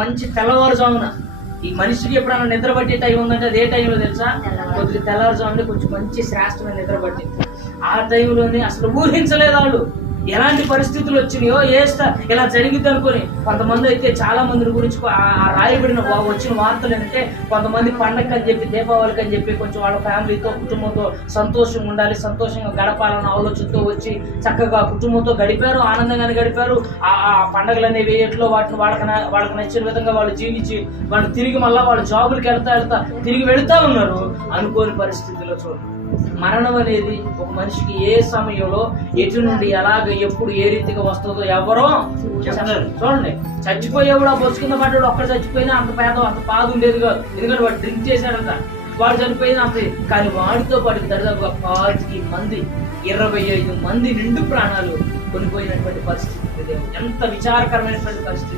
మంచి తెల్లవారుజామున ఈ మనిషికి ఎప్పుడైనా నిద్ర పట్టే టైం ఉందంటే అదే టైంలో తెలుసా, కొద్దిగా తెల్లవారుజామున కొంచెం మంచి శ్రేష్టమైన నిద్ర పట్టింది. ఆ టైంలోనే అసలు ఊహించలేదు వాళ్ళు ఎలాంటి పరిస్థితులు వచ్చినాయో, ఇలా జరిగింది అనుకుని. కొంతమంది అయితే చాలా మంది గురించి ఆ రాయబడిన వచ్చిన వార్తలు ఏంటంటే, కొంతమంది పండగ అని చెప్పి, దీపావళికి అని చెప్పి కొంచెం వాళ్ళ ఫ్యామిలీతో కుటుంబంతో సంతోషంగా ఉండాలి, సంతోషంగా గడపాలన్న ఆలోచనతో వచ్చి చక్కగా కుటుంబంతో గడిపారు, ఆనందంగానే గడిపారు. ఆ పండగలు అనేవి ఎట్లో వాటిని వాళ్ళకి నచ్చిన విధంగా వాళ్ళు జీవించి వాళ్ళు తిరిగి మళ్ళీ వాళ్ళ జాబులకి వెళ్తా తిరిగి వెళుతూ ఉన్నారు. అనుకోని పరిస్థితుల్లో చూడండి, మరణం అనేది ఒక మనిషికి ఏ సమయంలో ఎటు నుండి ఎలాగ ఎప్పుడు ఏ రీతిగా వస్తుందో ఎవరో చూడండి. చచ్చిపోయేవాడు ఆ బతుకున్న పడ్డాడు, ఒక్కడ చచ్చిపోయినా అంత బాధ ఉండేది కాదు. ఎందుకంటే వాడు డ్రింక్ చేశాడంట, వాడు చనిపోయినా అంతే. కానీ వాడితో పాటు దరిదాపుగా 25 మంది 25 మంది నిండు ప్రాణాలు కొనిపోయినటువంటి పరిస్థితి. ఎంత విచారకరమైనటువంటి పరిస్థితి.